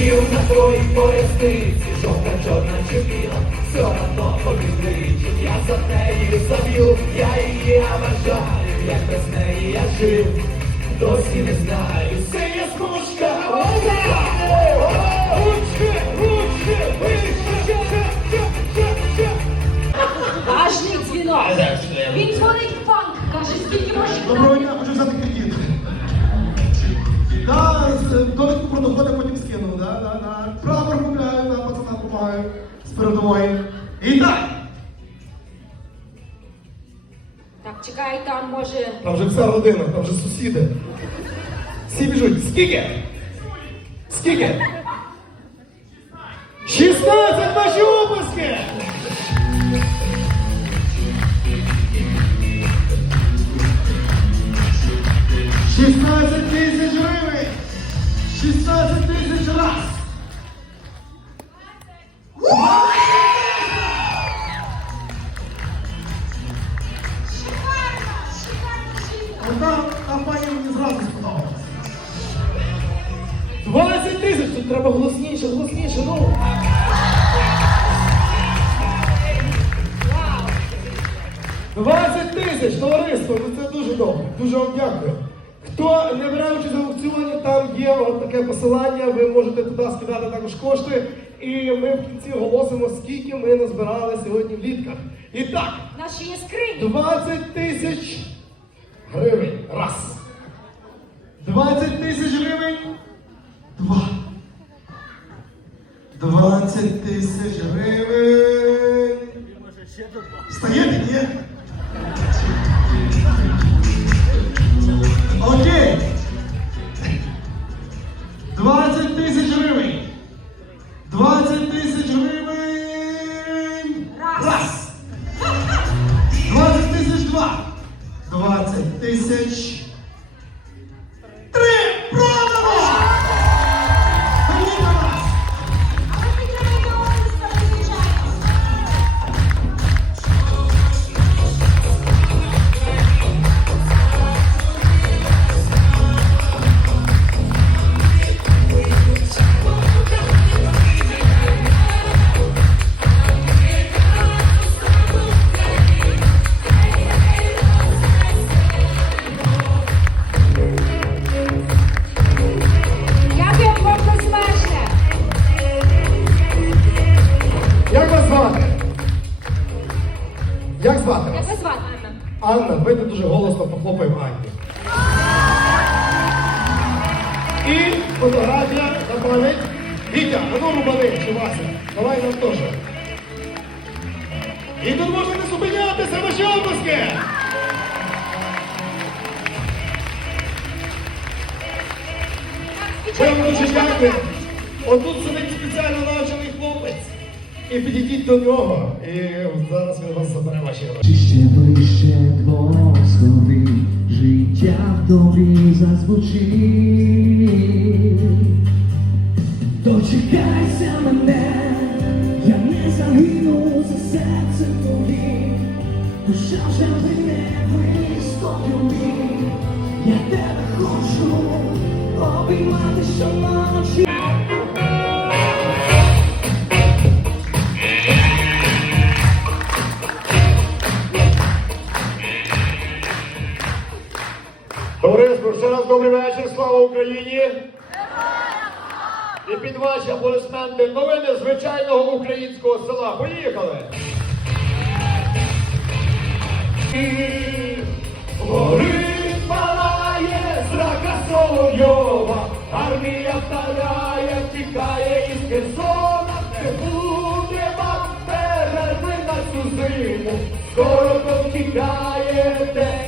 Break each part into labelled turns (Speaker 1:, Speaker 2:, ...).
Speaker 1: Вів на твоїй поясниці, жовта, чорна чи біла, все одно обізвичить, я за нею заб'ю, я її обожаю, як без неї я жив, досі не знаю, все я ручки,
Speaker 2: чекай, там може.
Speaker 3: там вже вся родина, там вже сусіди. Всі біжуть. Скільки? Скільки? 16 ваші описки! Треба голосніше, голосніше, ну. Двадцять тисяч, товариство, ну це дуже добре. Дуже вам дякую. Хто не бере участь в аукціоні, там є от таке посилання, ви можете туди скидати також кошти. І ми в кінці оголосимо, скільки ми назбирали сьогодні в літках. І так,
Speaker 2: є скрині.
Speaker 3: 20 тисяч гривень. Раз. 20 тисяч гривень. Два. 20 тисяч гривень. Встаєте, ні? Фотографія на пам'ять. Вітя, а ну рубани, чи давай нам теж. І тут можна не зупинятися, ваші обласки! Вам дуже дякуємо. Отут сидить спеціально навчений хлопець. І підійдіть до нього. І зараз він вас забере ваші гроші.
Speaker 4: Ще ближче двостови, життя в тобі зазвучить. Дочекайся мене, я не загину за серце твої, Душа вже мене близько мій, Я тебе хочу обіймати щоночі.
Speaker 3: Добрий вечір, слава Україні! І під ваші аплодисменти новини звичайного українського села. Поїхали! Горить палає зрака Соловйова, армія втарає, втікає із Херсона, не буде вам перерви на цю зиму, скоро повтікаєте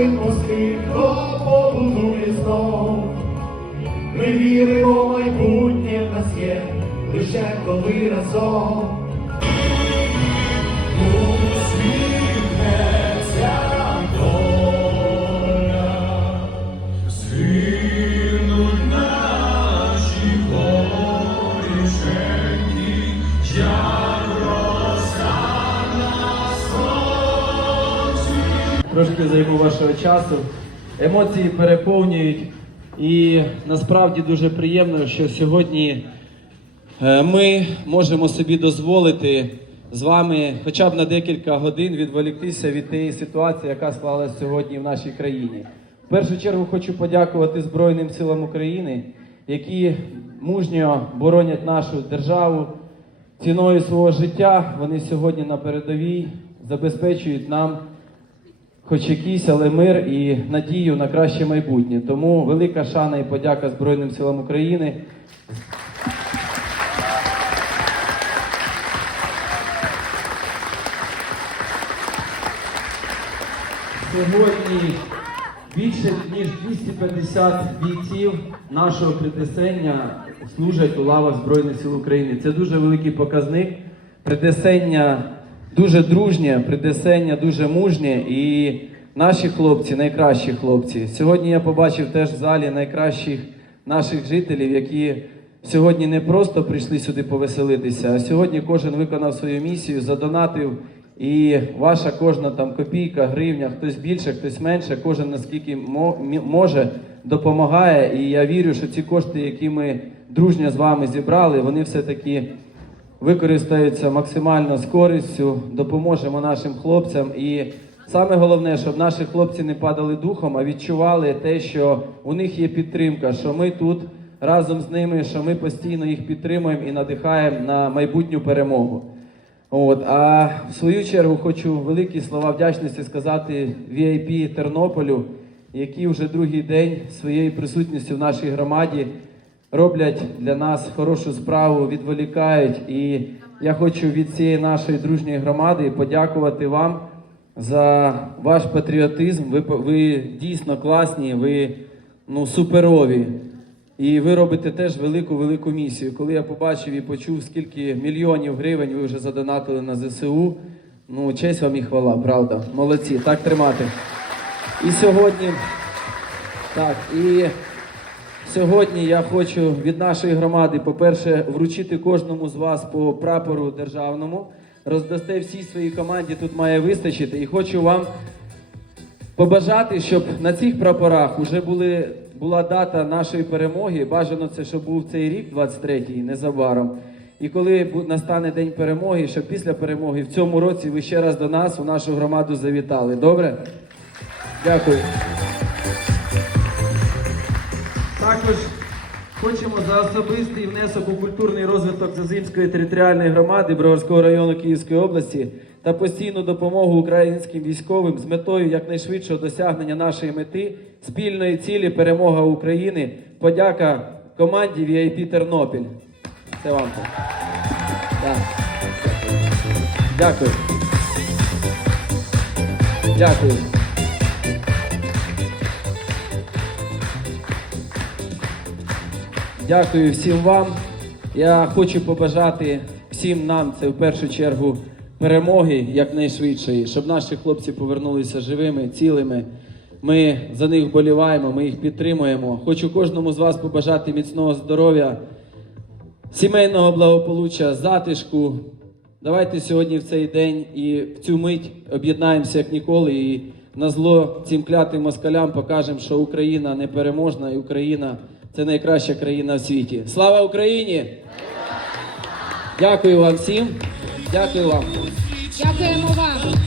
Speaker 3: мости, хто побудує знов. Ми віримо, майбутнє в нас є, лише коли разом.
Speaker 5: За йому вашого часу. Емоції переповнюють. І насправді дуже приємно, що сьогодні е, ми можемо собі дозволити з вами хоча б на декілька годин відволіктися від тієї ситуації, яка склалась сьогодні в нашій країні. В першу чергу хочу подякувати Збройним силам України, які мужньо боронять нашу державу ціною свого життя. Вони сьогодні на передовій забезпечують нам хоч якийсь, але мир і надію на краще майбутнє. Тому велика шана і подяка Збройним силам України. Сьогодні більше ніж 250 бійців нашого притисення служать у лавах Збройних сил України. Це дуже великий показник. Притисення дуже дружнє, притисення дуже мужнє. І наші хлопці, найкращі хлопці. Сьогодні я побачив теж в залі найкращих наших жителів, які сьогодні не просто прийшли сюди повеселитися, а сьогодні кожен виконав свою місію, задонатив. І ваша кожна там копійка, гривня, хтось більше, хтось менше, кожен наскільки може, допомагає. І я вірю, що ці кошти, які ми дружньо з вами зібрали, вони все-таки використаються максимально з користю, допоможемо нашим хлопцям. І саме головне, щоб наші хлопці не падали духом, а відчували те, що у них є підтримка, що ми тут разом з ними, що ми постійно їх підтримуємо і надихаємо на майбутню перемогу. От, а в свою чергу хочу великі слова вдячності сказати VIP Тернополю, які вже другий день своєю присутністю в нашій громаді роблять для нас хорошу справу, відволікають. І я хочу від цієї нашої дружньої громади подякувати вам за ваш патріотизм. Ви, ви дійсно класні, ви ну, суперові. І ви робите теж велику велику місію. Коли я побачив і почув, скільки мільйонів гривень ви вже задонатили на ЗСУ. Ну, честь вам і хвала, правда. Молодці, так тримати. І сьогодні, так, і сьогодні я хочу від нашої громади, по-перше, вручити кожному з вас по прапору державному. Роздасте всій своїй команді, тут має вистачити. І хочу вам побажати, щоб на цих прапорах вже були, була дата нашої перемоги. Бажано це, щоб був цей рік, 23-й, незабаром. І коли настане день перемоги, щоб після перемоги в цьому році ви ще раз до нас, у нашу громаду, завітали. Добре? Дякую. Також хочемо за особистий внесок у культурний розвиток Зазимської територіальної громади Броварського району Київської області та постійну допомогу українським військовим з метою якнайшвидшого досягнення нашої мети, спільної цілі перемога України. Подяка команді VIP Тернопіль. Це вам. Так. Дякую. Дякую. Дякую всім вам. Я хочу побажати всім нам, це в першу чергу, перемоги якнайшвидшої, щоб наші хлопці повернулися живими, цілими. Ми за них вболіваємо, ми їх підтримуємо. Хочу кожному з вас побажати міцного здоров'я, сімейного благополуччя, затишку. Давайте сьогодні в цей день і в цю мить об'єднаємося як ніколи і на зло цим клятим москалям покажемо, що Україна непереможна і Україна це найкраща країна в світі. Слава Україні! Дякую вам всім. Дякую вам.
Speaker 2: Дякуємо вам.